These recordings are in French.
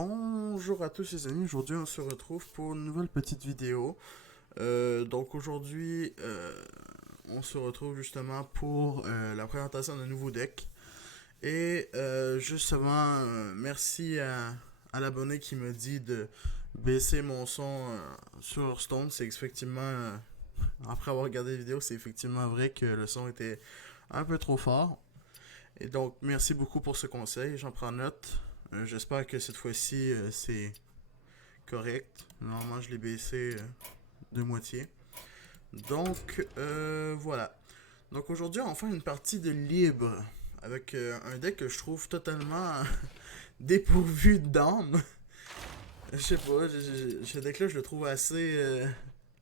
Bonjour à tous les amis, aujourd'hui on se retrouve pour une nouvelle petite vidéo. Donc aujourd'hui on se retrouve justement pour la présentation d'un nouveau deck. Et justement merci à l'abonné qui m'a dit de baisser mon son sur Hearthstone. C'est effectivement, après avoir regardé la vidéo, c'est effectivement vrai que le son était un peu trop fort. Et donc merci beaucoup pour ce conseil, j'en prends note. J'espère que cette fois-ci c'est correct. Normalement, je l'ai baissé de moitié. Donc, voilà. Donc aujourd'hui, on va faire une partie de libre avec un deck que je trouve totalement dépourvu d'âme. Je sais pas, ce deck-là, je le trouve assez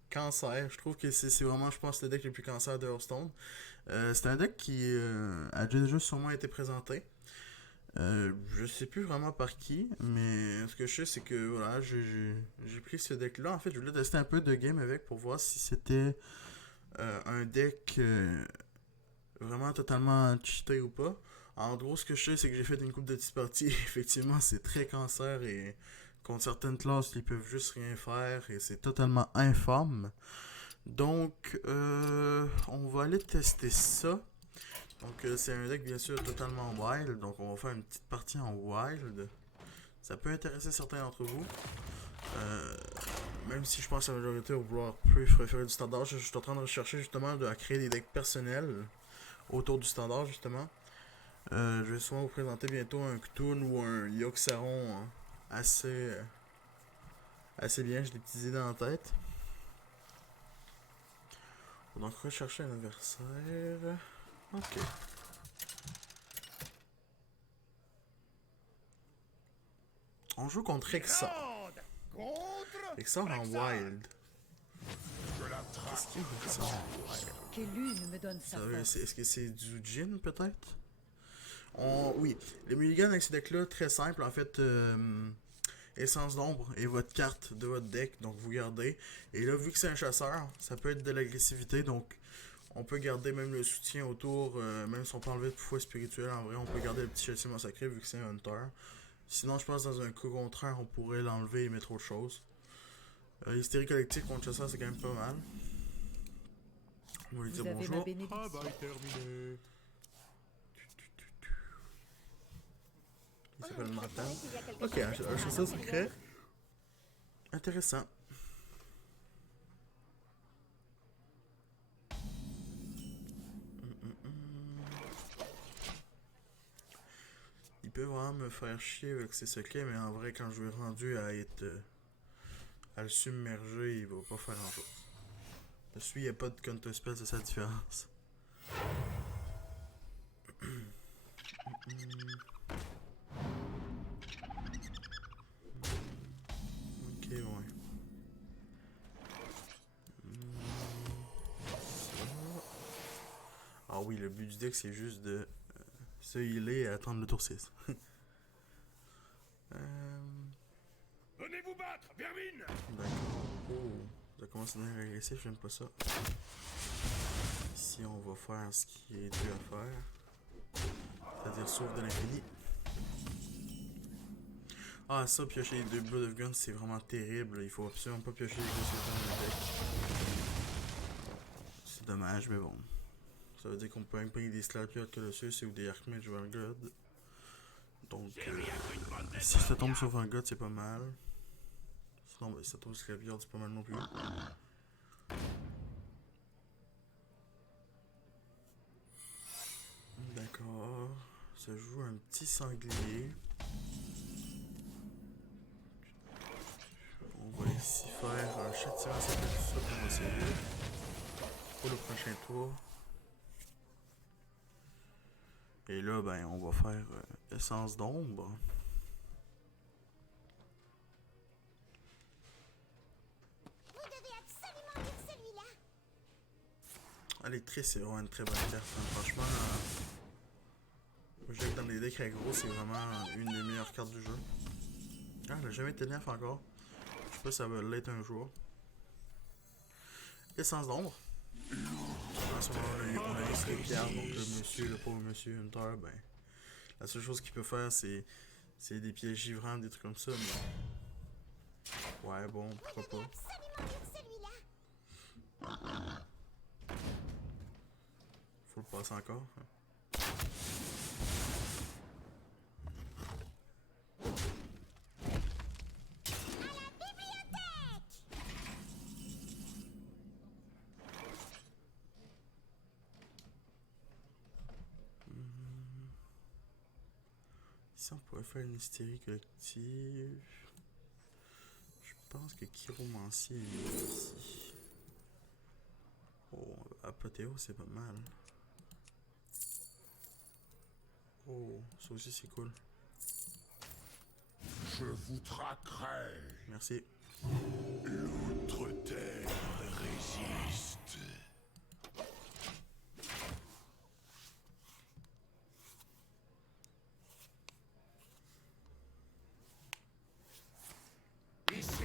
cancer. Je trouve que c'est vraiment, je pense, le deck le plus cancer de Hearthstone. C'est un deck qui a déjà sûrement été présenté. Je sais plus vraiment par qui, mais ce que je sais, c'est que voilà, j'ai pris ce deck-là. En fait, je voulais tester un peu de game avec pour voir si c'était un deck vraiment totalement cheaté ou pas. En gros, ce que je sais, c'est que j'ai fait une coupe de petites parties. Effectivement, c'est très cancer et contre certaines classes, ils peuvent juste rien faire et c'est totalement infâme. Donc, on va aller tester ça. Donc c'est un deck bien sûr totalement wild, donc on va faire une petite partie en wild. Ça peut intéresser certains d'entre vous. Euh, Même si je pense que la majorité va vouloir plus préférer du standard, je suis en train de rechercher justement de créer des decks personnels autour du standard justement. Je vais sûrement vous présenter bientôt un Cthulhu ou un Yogg-Saron assez bien, j'ai des petites idées en tête. Faut donc rechercher un adversaire. Ok. On joue contre Rexar. Rexar en wild. Qu'est-ce qu'il y a Rexar en wild? Que l'une me donne sa force. Est-ce que c'est du Jin peut-être? Oui, le mulligan avec ce deck-là, très simple. En fait, Essence d'ombre est votre carte de votre deck, donc vous gardez. Et là, vu que c'est un chasseur, ça peut être de l'agressivité, donc on peut garder même le soutien autour, même si on peut enlever de foi spirituelle, en vrai, on peut garder le petit châtiment sacré vu que c'est un hunter. Sinon, je pense dans un cas contraire, on pourrait l'enlever et mettre autre chose. Hystérie collective contre chasseur, c'est quand même pas mal. On va lui dire Vous avez ma bonjour. bénédiction. Terminé. Il s'appelle Martin. Ok, un chasseur secret. Intéressant. Il peut vraiment me faire chier avec ses secrets, mais en vrai, quand je vais rendu à être. À le submerger, il va pas faire grand chose. Parce qu'il n'y a pas de counterspell, c'est sa différence. Ok, ouais. Ah oui, le but du deck, c'est juste de se healer et attendre le tour 6. Venez vous battre, vermine! D'accord. Oh, ça commence à devenir agressif, j'aime pas ça. Ici, on va faire ce qui est dû à faire. C'est-à-dire sauve de l'infini. Ah, ça, piocher les deux Blood of Guns, c'est vraiment terrible. Il faut absolument pas piocher les deux sauvetons dans le deck. C'est dommage, mais bon. Ça veut dire qu'on peut imprimer des Slapyard Colossus ou des Archmage Vanguard. Donc, si ça tombe sur Vanguard, c'est pas mal. Sinon, ben, si ça tombe sur Slapyard, c'est pas mal non plus. D'accord. Ça joue un petit sanglier. On va ici faire un châtiment sacré tout ça pour essayer. Pour le prochain tour. Et là, ben, on va faire essence d'ombre. Vous devez absolument lire celui-là. L'électrice, c'est vraiment une très bonne carte. Hein. Franchement, je dirais que dans les decks aggro, c'est vraiment une des meilleures cartes du jeu. Ah, elle a jamais été neuf encore. Je sais pas si ça va l'être un jour. Essence d'ombre. En ce moment, on a eu Pierre, donc le monsieur, le pauvre monsieur Hunter, ben, la seule chose qu'il peut faire, c'est C'est des pièges givrants, des trucs comme ça, mais... Ouais, bon, pourquoi Vous devez pas. absolument lire celui-là. Faut le passer encore. Ici, on pourrait faire une hystérie collective. Je pense que Chiromancie est ici. Oh, Apothéo, c'est pas mal. Oh, ça aussi, c'est cool. Je vous traquerai. Merci. L'autre terre résiste. Ici.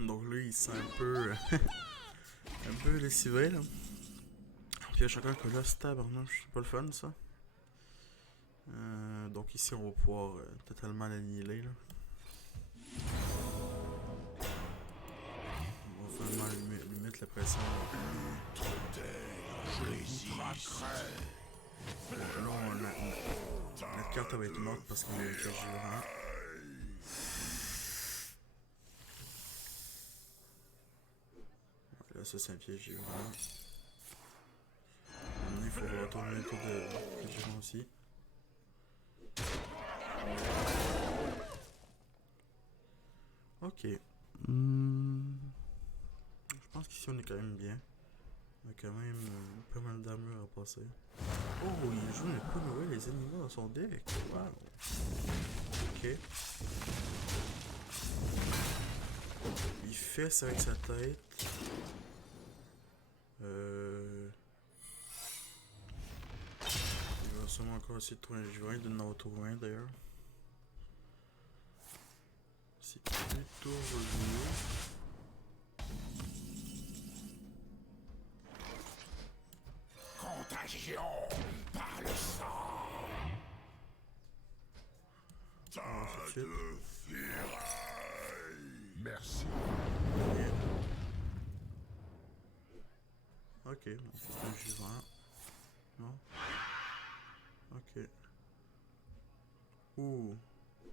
Donc là, il sent un peu... un peu lessivé, là. Puis à chacun que là, c'est tabarnouche, c'est pas le fun, ça. Donc ici, on va pouvoir totalement l'annihiler, là. On va vraiment lui mettre la pression. Je vous traquerai. Bon, là, notre carte va être morte parce qu'on a un piège givrant. Là, ça, c'est un piège givrant. Il faut retourner un peu de piège givrant aussi. Ok. Je pense qu'ici on est quand même bien. On a quand même pas mal d'armure à passer. Oh, il joue un peu nourrir les animaux dans son deck. Wow. Ok. Il fesse avec sa tête. Il va sûrement encore essayer de trouver un givrant. Il doit en avoir trouvé un d'ailleurs. C'est plutôt revenu. Contagion par le sang. Tout de suite. Merci. Ok, bon, c'est un givrant. Non? Ok. Ouh.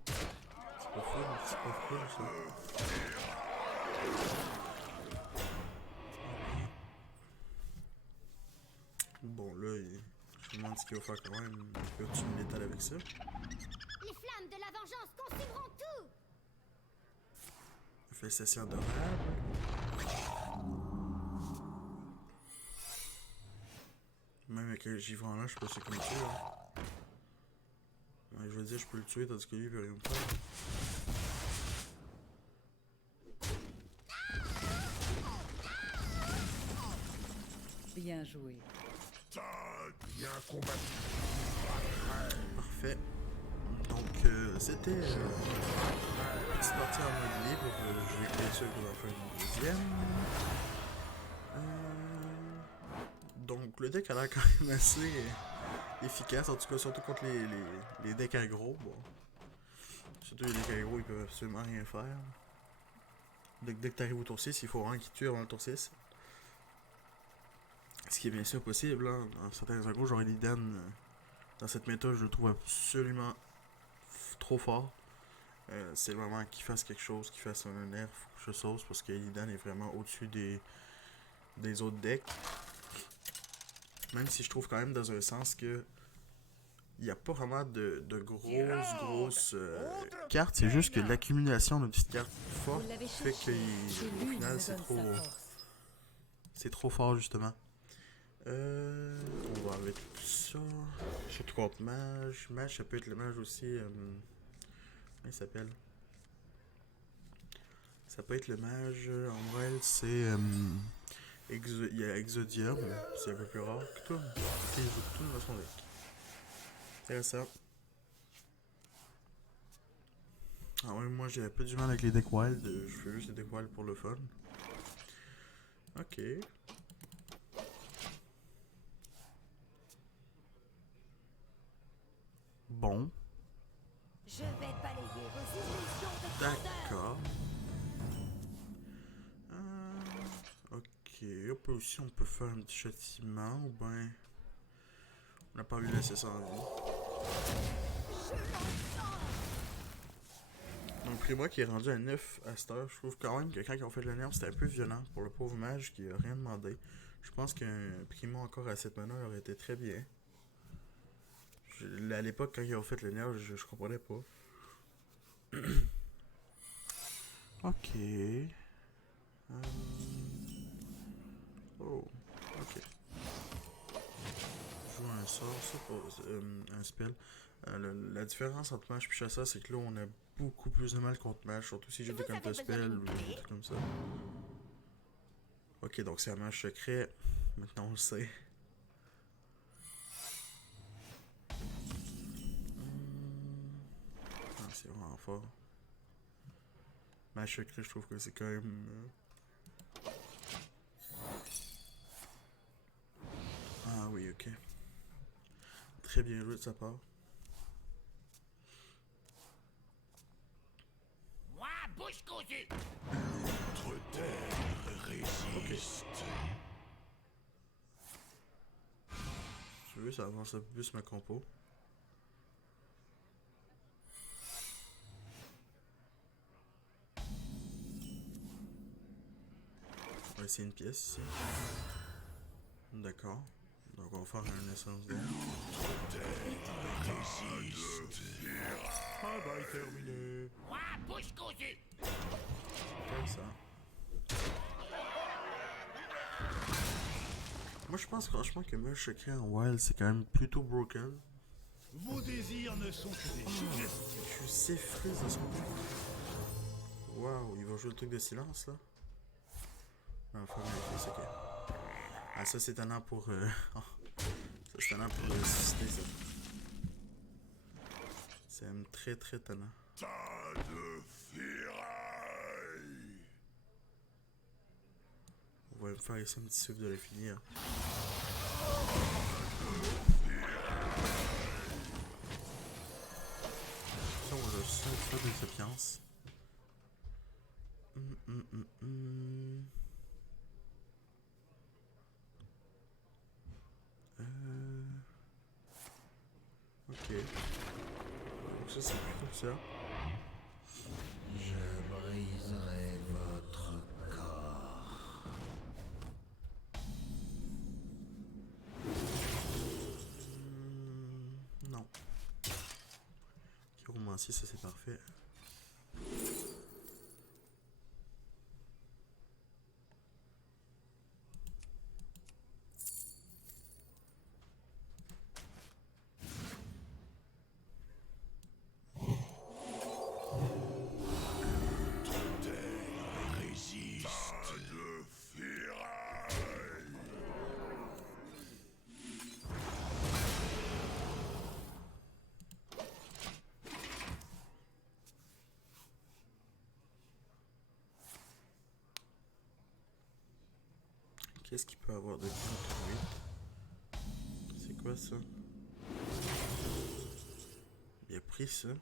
C'est pas fou ça. Bon là, je me demande ce qu'il va faire quand même. Il peut tuer l'étal avec ça. Les flammes de la vengeance consumeront tout. Infestation adorable. Même avec le givrant là, je sais pas ce qu'il me tue. Hein. Ouais, je veux dire, je peux le tuer tandis que lui il peut rien me faire. Bien joué. Bien combattu. Parfait. Donc, c'était une petite partie en mode libre. Je vais bien sûr vous en faire une deuxième. Donc, le deck a l'air quand même assez efficace, en tout cas, surtout contre les decks aggro. Bon. Surtout les decks aggro, ils peuvent absolument rien faire. Dès que t'arrives au tour 6, il faut vraiment qu'ils tuent avant le tour 6. Ce qui est bien sûr possible, hein. Dans certains aggros, genre Illidan, dans cette méthode, je le trouve absolument trop fort. C'est le moment qu'il fasse quelque chose, qu'il fasse un nerf ou quelque chose, parce que Illidan est vraiment au-dessus des autres decks. Même si je trouve quand même dans un sens que il n'y a pas vraiment de grosses cartes, c'est juste que l'accumulation de petites cartes fortes fait qu'au final c'est trop fort justement. On va avec tout ça. Surtout contre mage. Mage, ça peut être le mage aussi. Comment il s'appelle? Ça peut être le mage. En vrai, c'est. Il y a Exodium, c'est un peu plus rare que tout. Ok, il joue tout dans son deck. Intéressant. Ah ouais, moi j'ai un peu du mal avec les decks wild. Je fais juste les decks wild pour le fun. Ok. Bon. Je vais balayer vos illusions de grandeur. D'accord. Ok. On peut faire un petit châtiment ou ben. On n'a pas vu laisser ça en vie. Donc Prima qui est rendu à 9 à cette heure, je trouve quand même que quand ils ont fait le nerf, c'était un peu violent pour le pauvre mage qui a rien demandé. Je pense qu'un Prima encore à 7 mana aurait été très bien. À l'époque, quand ils ont fait le nerf, je comprenais pas. Ok. Oh, ok. Je joue un sort, ça pour un spell. La différence entre mage et chasseur, c'est que là, on a beaucoup plus de mal contre mage, surtout si j'ai des counter spells ou des trucs comme ça. Ok, donc c'est un mage secret. Maintenant, on le sait. Ah, c'est vraiment fort. Mage secret, je trouve que c'est quand même. Ah oui, ok. Très bien joué de sa part. Moi, bouche cousue. Notre terre résiste. Si tu veux, ça avance un peu plus ma compo. On va essayer une pièce ici. D'accord. Donc on va faire une essence d'air. Travail terminé. Moi, bouche cousue. Intéressant. Moi je pense franchement que Mage Secret en Wild c'est quand même plutôt broken. Vos désirs ne sont que des suggestions. Je suis si frise de son truc. Waouh, il va jouer le truc de silence là. Ah, faut vérifier, c'est ok. Ah, ça c'est étonnant pour. Ça c'est étonnant pour citer ça. C'est très très étonnant. Tas de ferraille. On va me faire ici un petit souffle de l'infini. Hein. Ça, on va juste faire des sapiens. Ok. Donc ça, c'est plus comme ça. Je briserai votre corps. Non. Chiromancie, ça c'est parfait. Qu'est-ce qu'il peut avoir de bien trouvé? C'est quoi ça? Il a pris ça. Moi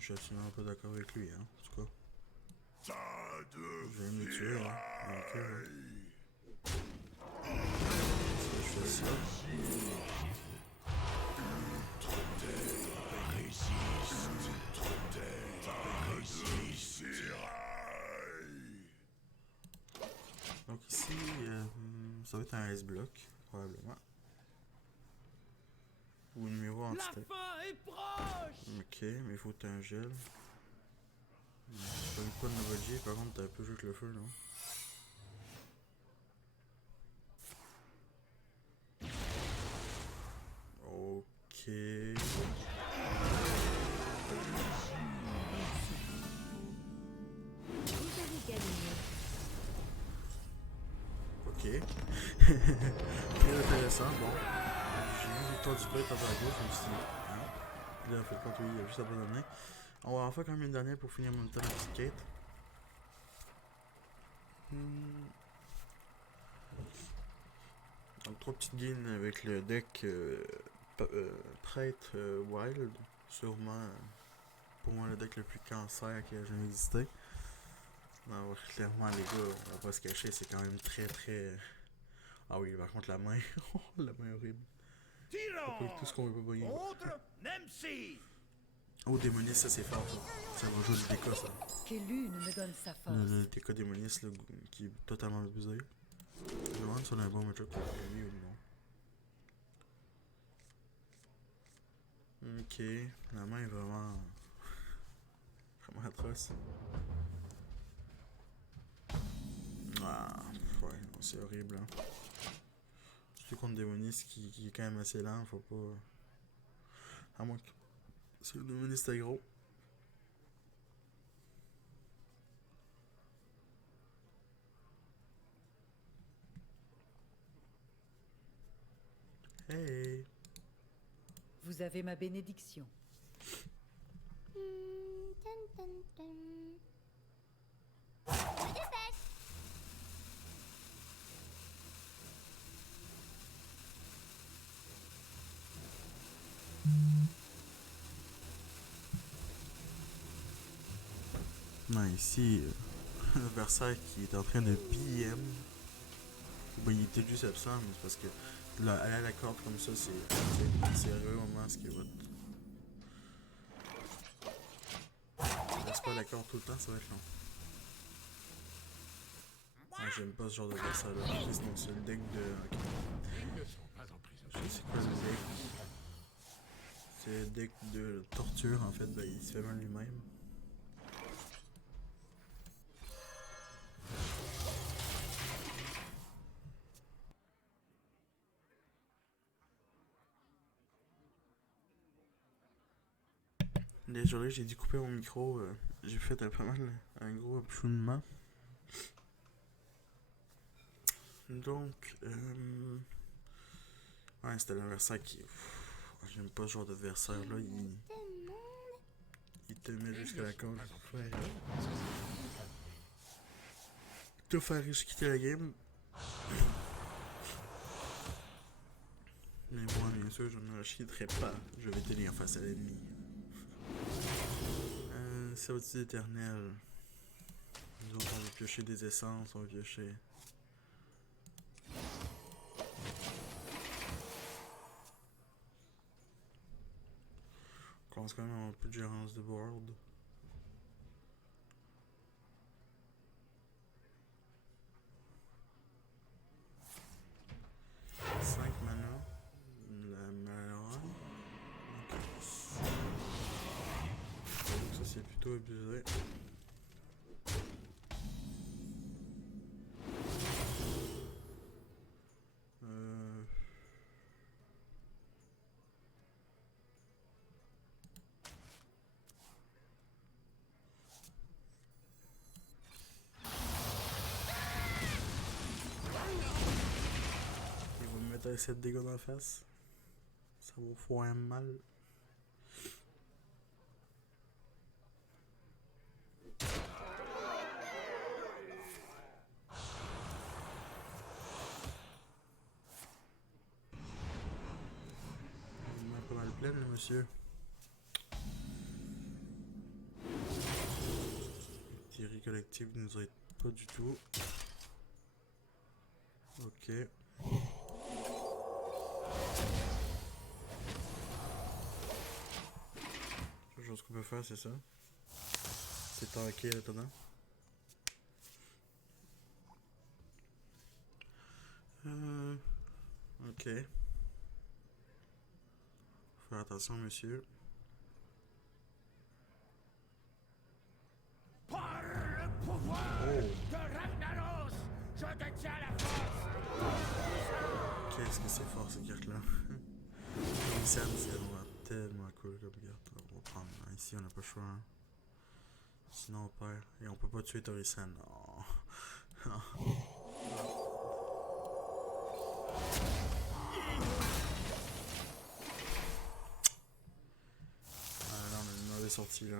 je suis absolument pas d'accord avec lui, hein, en tout cas. Tas de Je vais me tuer, hein. Ok, hein. Si je fais ça. Donc ici, ça va être un S-block, probablement. Ou un numéro anti-tech. Ok, mais il faut que tu un gel. Je connais pas de Nova-J, par contre t'as un peu joué avec le feu, non? Ok. Très intéressant, bon. J'ai vu Victoire du Prêtre à gauche, je me suis dit, hein. Puis là, en fait, quand oui, il a juste abandonné. On va en faire quand même une dernière pour finir mon temps de petite quête. Donc 3 petites gains avec le deck Prêtre Wild. Sûrement, pour moi, le deck le plus cancer qui a jamais existé. Non, clairement, les gars, on va pas se cacher, c'est quand même très... Ah oui, par contre, la main. La main horrible. On peut tout ce qu'on veut pas bugger. Contre Nemsi. Oh, démoniste, ça c'est fort, ça. Ça va jouer le DK, ça. Que l'une me donne sa force. Le DK démoniste, là, qui est totalement abusé. Je me demande si on a un bon match-up pour lui ou non. Ok, la main est vraiment... vraiment atroce. Ah, ouais, non, c'est horrible, hein. Surtout contre démoniste qui est quand même assez lent, faut pas... À moins que... Si le démoniste est gros. Hey! Vous avez ma bénédiction. Dun, dun, dun. Je me dépêche. Non, ici, l'adversaire qui est en train de BM. Ben, il était juste absent, mais c'est parce que là, aller à la corde comme ça, c'est arrivé au moment où il reste pas à la corde tout le temps, ça va être long. Ah, j'aime pas ce genre d'adversaire-là. Sinon, c'est le deck de... Okay. Ils ne sont pas emprisonnés. Je sais quoi le deck. C'est le deck de torture, en fait, ben, il se fait mal lui-même. Désolé, j'ai dû couper mon micro. J'ai fait pas mal un gros abchounement. Donc, ouais, c'était l'adversaire qui... J'aime pas ce genre d'adversaire là. Il te met jusqu'à la corde. Il te fait risquer quitter la game. Mais moi, bien sûr, je ne chierai pas. Je vais tenir face à l'ennemi. Saudi éternel. Nous autres, on va piocher des essences, on va piocher. On commence quand même à avoir un peu de gérance de board. La Malora. Donc ça c'est plutôt abusé. Il va me mettre 7 dégâts dans la face. Ça va faire mal. Il m'a pas mal plein, le monsieur. Thierry collective nous aide pas du tout. Ok. La chose qu'on peut faire, c'est ça. C'est tanker là-dedans. Ok. Faut faire attention, monsieur. Par le pouvoir de Ragnaros, je détiens la force. Qu'est-ce que c'est fort cette carte-là. Sam, c'est vraiment tellement cool comme carte. On va prendre. Ici, on n'a pas le choix. Hein. Sinon, on perd. Et on peut pas tuer Torisan. Non. sorti là.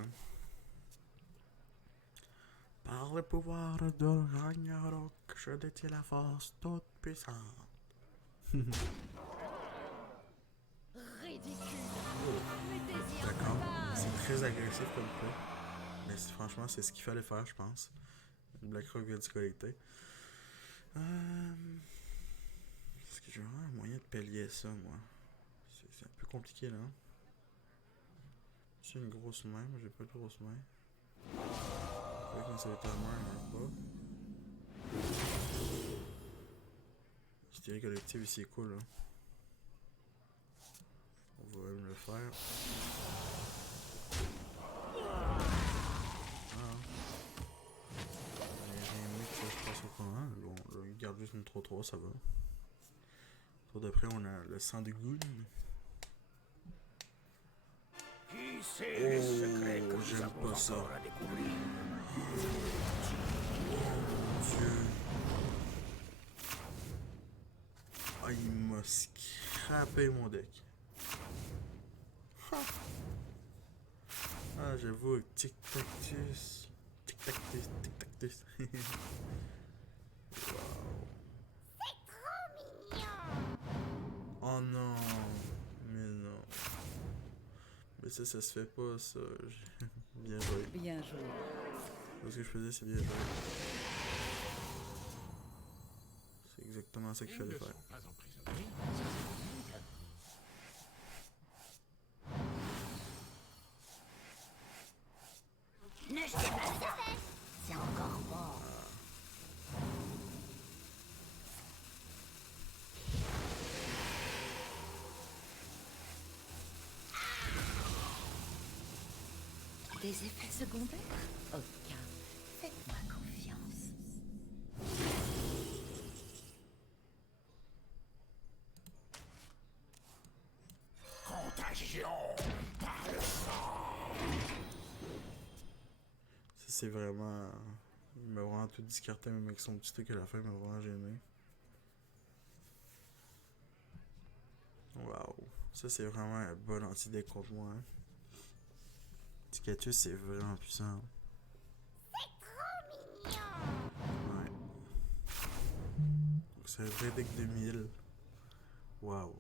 Par le pouvoir de Ragnarok, je détiens la force toute puissante. Ridicule. Oh, Le désir d'accord. total. C'est très agressif comme quoi. Mais franchement, c'est ce qu'il fallait faire, je pense. Blackrock vient de collecter. Est-ce que j'ai vraiment un moyen de pallier ça, moi? C'est un peu compliqué, là. J'ai une grosse main, mais j'ai pas de grosse main. Avec une solitaire main, il n'y en a pas. L'hystérie collective ici est cool, là. On va même le faire. Ah. Rien mieux que ça, je passe au courant. Bon, là, il garde juste une 3-3, ça va. Pour d'après, on a le sang de Goon. Qui sait les secrets que nous j'aime avons pas ça. encore à découvrir? Dieu. Ah, il m'a scrappé mon deck. Ah, j'avoue, tic-tac-tus. Tic-tac-tus, tic-tac-tus. Wow. Oh non. Mais non. Mais ça se fait pas, ça. Bien joué. Bien joué. Ce que je faisais, c'est bien joué. C'est exactement ça qu'il Ils fallait ne faire. sont pas emprisonnés. Ça, c'est bien. Ne jetez pas ça. C'est encore bon. Des effets secondaires? Aucun. Faites-moi confiance. Contagion par le sang. Ça, c'est vraiment. Il m'a vraiment tout discarté, même avec son petit truc à la fin, il m'a vraiment gêné. Waouh. Ça, c'est vraiment un bon anti-deck contre moi. Hein. Ticatus, c'est vraiment puissant. Ouais. Donc, c'est un vrai deck de 1000. Waouh.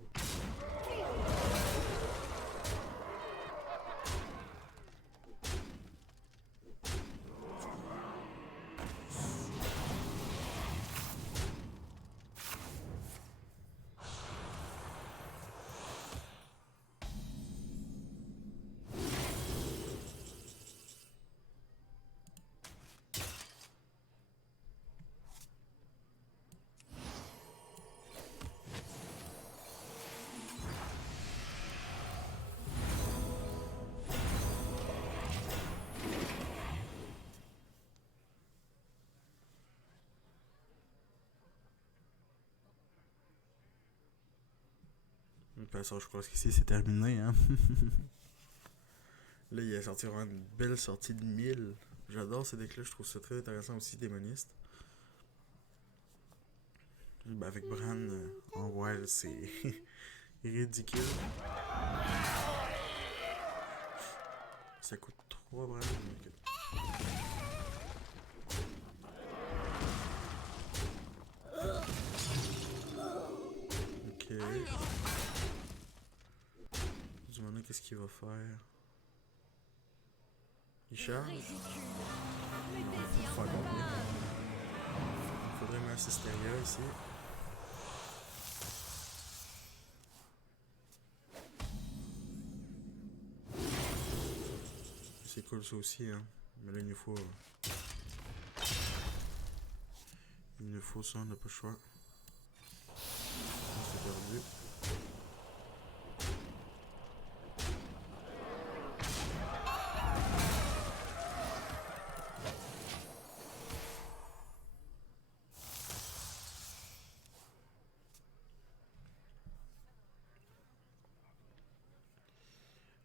De toute façon, je crois qu'ici c'est terminé. Hein. Là, il a sorti vraiment une belle sortie de 1000. J'adore ces decks-là, je trouve ça très intéressant aussi, démoniste. Ben, avec Bran en wild, c'est ridicule. Ça coûte 3 Bran. Ok. Du moment qu'est-ce qu'il va faire? Il charge? Ridicule. Le Non, désir faut faire combien? total. Il faudrait mettre Cisteria ici. C'est cool ça aussi, hein. Mais là, il nous faut. Il nous faut ça, on n'a pas le choix. C'est perdu.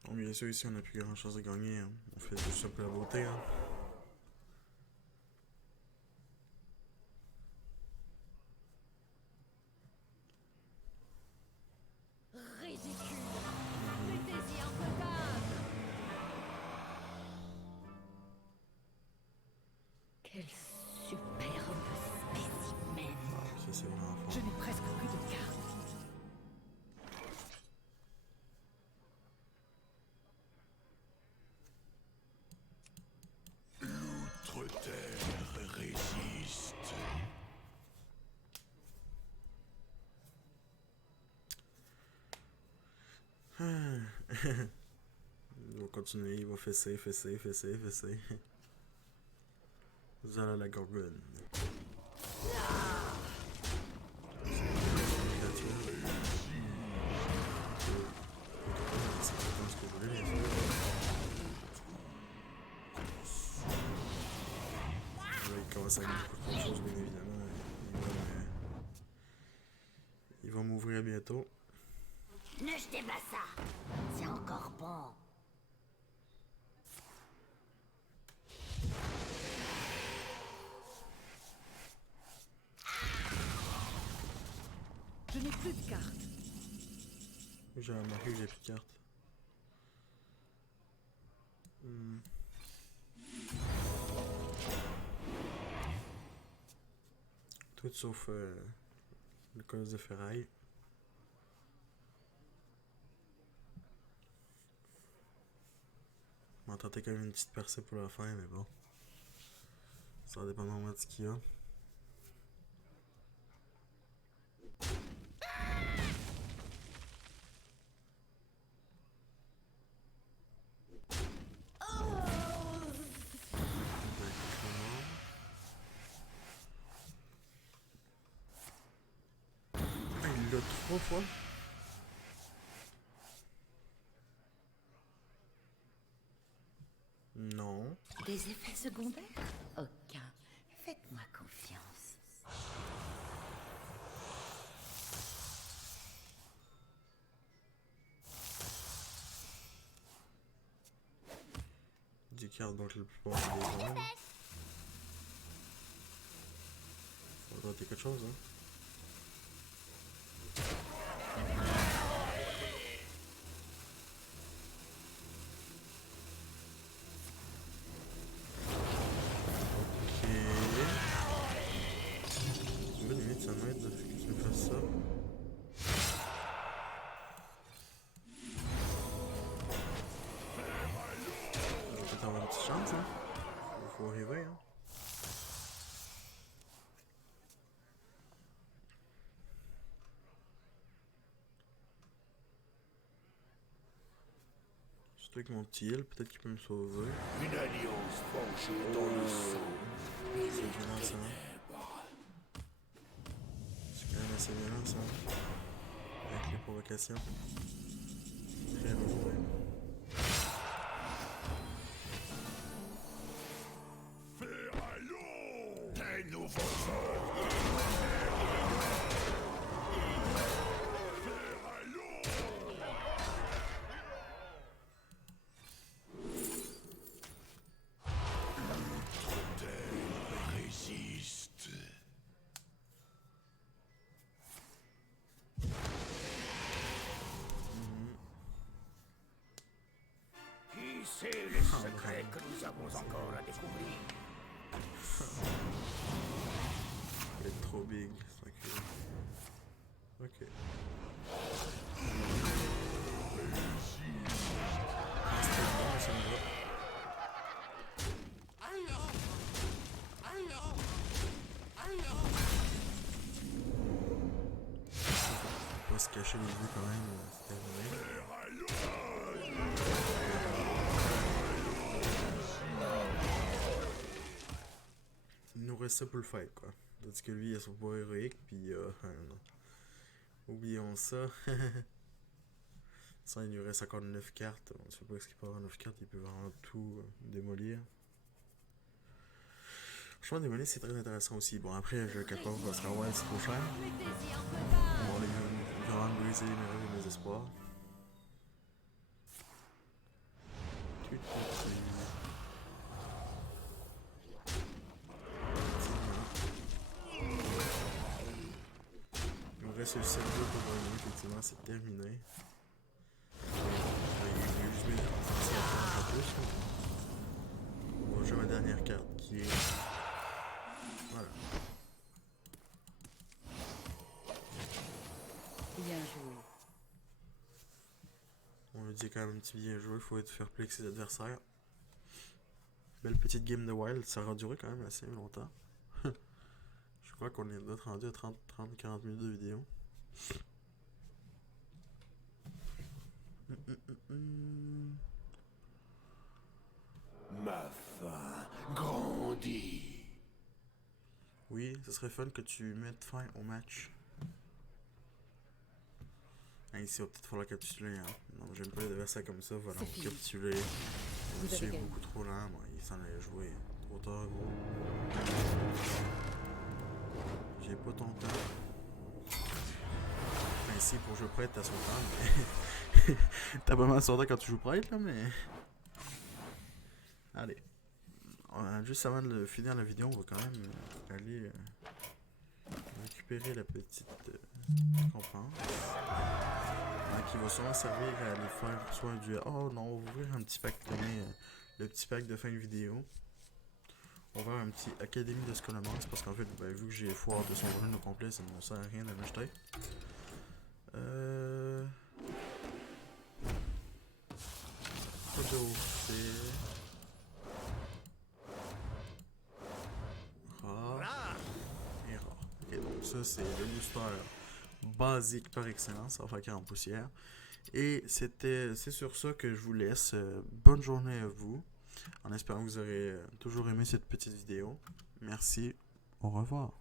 Bon, bien sûr, ici, on n'a plus grand chose à gagner. Hein. On fait juste ça pour la beauté. Hein. Ridicule. Le désir total. Quel superbe spécimen. Ah, ça c'est vraiment fort. Je n'ai presque plus de cartes. L'outre-terre résiste. Il va continuer, il va fesser. Zala la gorgone. Il commence à avoir beaucoup de choses, bien évidemment. Il va m'ouvrir bientôt. Ne jetez pas ça. C'est encore bon. Je n'ai plus de cartes. J'ai remarqué que j'ai plus de cartes. Tout sauf le colosse de ferraille. On va tenter quand même une petite percée pour la fin, mais bon. Ça va dépendre de ce qu'il y a. Il l'a 3 fois. Non. Des effets secondaires? Aucun. Faites-moi confiance. Des cartes donc la plupart des gens. Faut tenter quelque chose, hein. Ça m'aide que tu me fasses ça. On va peut-être avoir une petite chance, hein. Il faut arriver, hein. Surtout avec mon petit heal, peut-être qu'il peut me sauver. Une alliance forgée dans le sang. C'est violent ça. C'est quand même assez violent ça. Avec les provocations. Très rejoué. Allons! Des nouveaux sorts! Résiste. Qui sait les secrets que nous avons encore à découvrir? Il est trop big, c'est ok. Ok. Ah, c'était bon, ça me va. Faut pas se cacher les yeux quand même, c'est terminé. Il nous reste ça pour le fight quoi. Tandis que lui il a son pouvoir héroïque puis non. Oublions ça. Ça il nous reste encore 9 cartes. On ne sait pas ce qu'il peut avoir 9 cartes, il peut vraiment tout démolir. Franchement démolir c'est très intéressant aussi. Bon après je le 14 parce que ouais c'est trop cher. On va vraiment briser mes espoirs. Il me reste le 7 pour gagner, effectivement, c'est terminé. On va jouer ma dernière carte qui est Voilà. Bien joué. On lui dit quand même un petit bien joué, il faut être fair play avec ses adversaires. Belle petite game de Wild, ça aura duré quand même assez longtemps. Je crois qu'on est d'autres rendu à 30-40 minutes de vidéo. Ma faim grandit. Oui, ce serait fun que tu mettes fin au match. Ah, ici, il va peut-être falloir capituler. Hein. Non, j'aime pas les adversaires comme ça. Voilà, C'est on fini. capituler. Vous Monsieur avez est gagné. beaucoup trop lent. Moi, il s'en allait jouer trop tard, gros. J'ai pas ton temps. Enfin, ici, pour jouer prêtre, t'as son temps. Mais... t'as pas mal son temps quand tu joues prêtre, là, mais. Allez. Juste avant de finir la vidéo, on va quand même aller récupérer la petite récompense. Qui va sûrement servir à aller faire soit du... Oh non, on va ouvrir un petit pack le petit pack de fin de vidéo. On va ouvrir un petit Académie de Scolamence parce qu'en fait, ben, vu que j'ai foire de son volume au complet, ça ne me sert à rien de l'acheter. Pas de rare et rare. Et donc ça, c'est le booster basique par excellence, ça va faire 40 poussières. Et c'est sur ça que je vous laisse. Bonne journée à vous. En espérant que vous aurez toujours aimé cette petite vidéo. Merci. Au revoir.